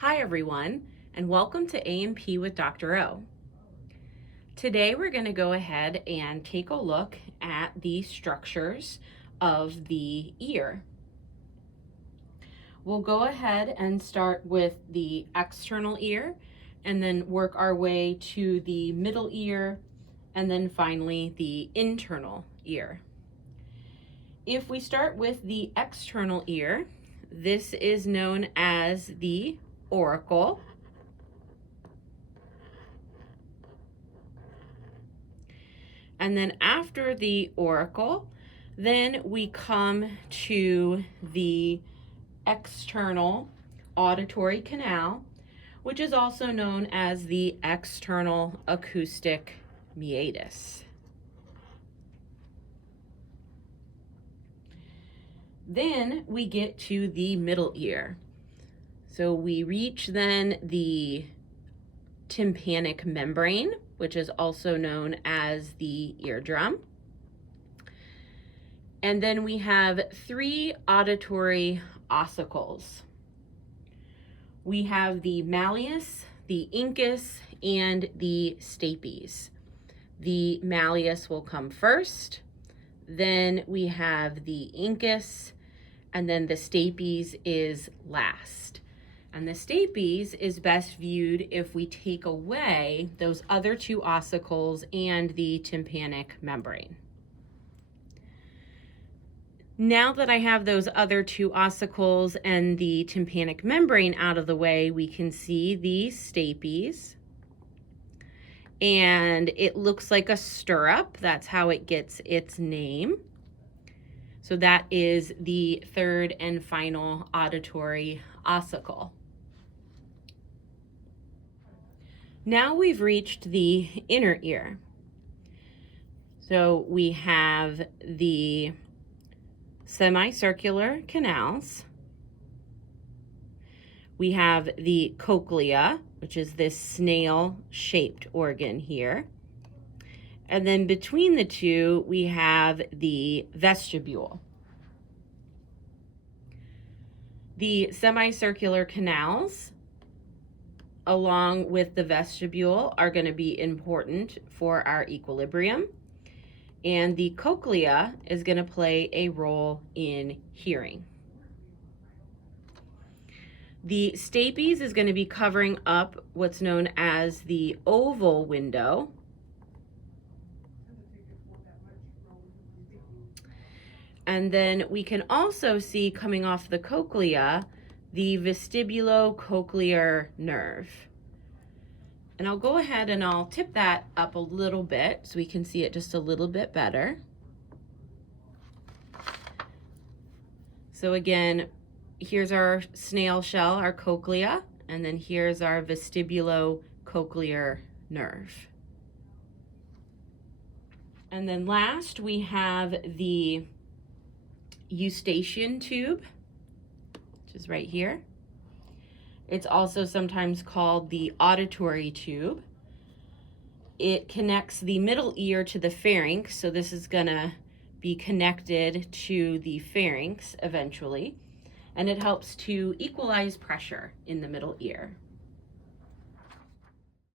Hi everyone, and welcome to A&P with Dr. O. Today we're going to go ahead and take a look at the structures of the ear. We'll go ahead and start with the external ear and then work our way to the middle ear and then finally the internal ear. If we start with the external ear, this is known as the auricle. And then after the auricle, then we come to the external auditory canal, which is also known as the external acoustic meatus. Then we get to the middle ear. So we reach then the tympanic membrane, which is also known as the eardrum. And then we have three auditory ossicles. We have the malleus, the incus, and the stapes. The malleus will come first, then we have the incus, and then the stapes is last. And the stapes is best viewed if we take away those other two ossicles and the tympanic membrane. Now that I have those other two ossicles and the tympanic membrane out of the way, we can see the stapes. And it looks like a stirrup. That's how it gets its name. So that is the third and final auditory ossicle. Now we've reached the inner ear. So we have the semicircular canals. We have the cochlea, which is this snail-shaped organ here. And then between the two, we have the vestibule. The semicircular canals, along with the vestibule, are going to be important for our equilibrium. And the cochlea is going to play a role in hearing. The stapes is going to be covering up what's known as the oval window. And then we can also see coming off the cochlea, the vestibulocochlear nerve. And I'll go ahead and I'll tip that up a little bit so we can see it just a little bit better. So again, here's our snail shell, our cochlea, and then here's our vestibulocochlear nerve. And then last we have the eustachian tube, which is right here. It's also sometimes called the auditory tube. It connects the middle ear to the pharynx, so this is gonna be connected to the pharynx eventually, and it helps to equalize pressure in the middle ear.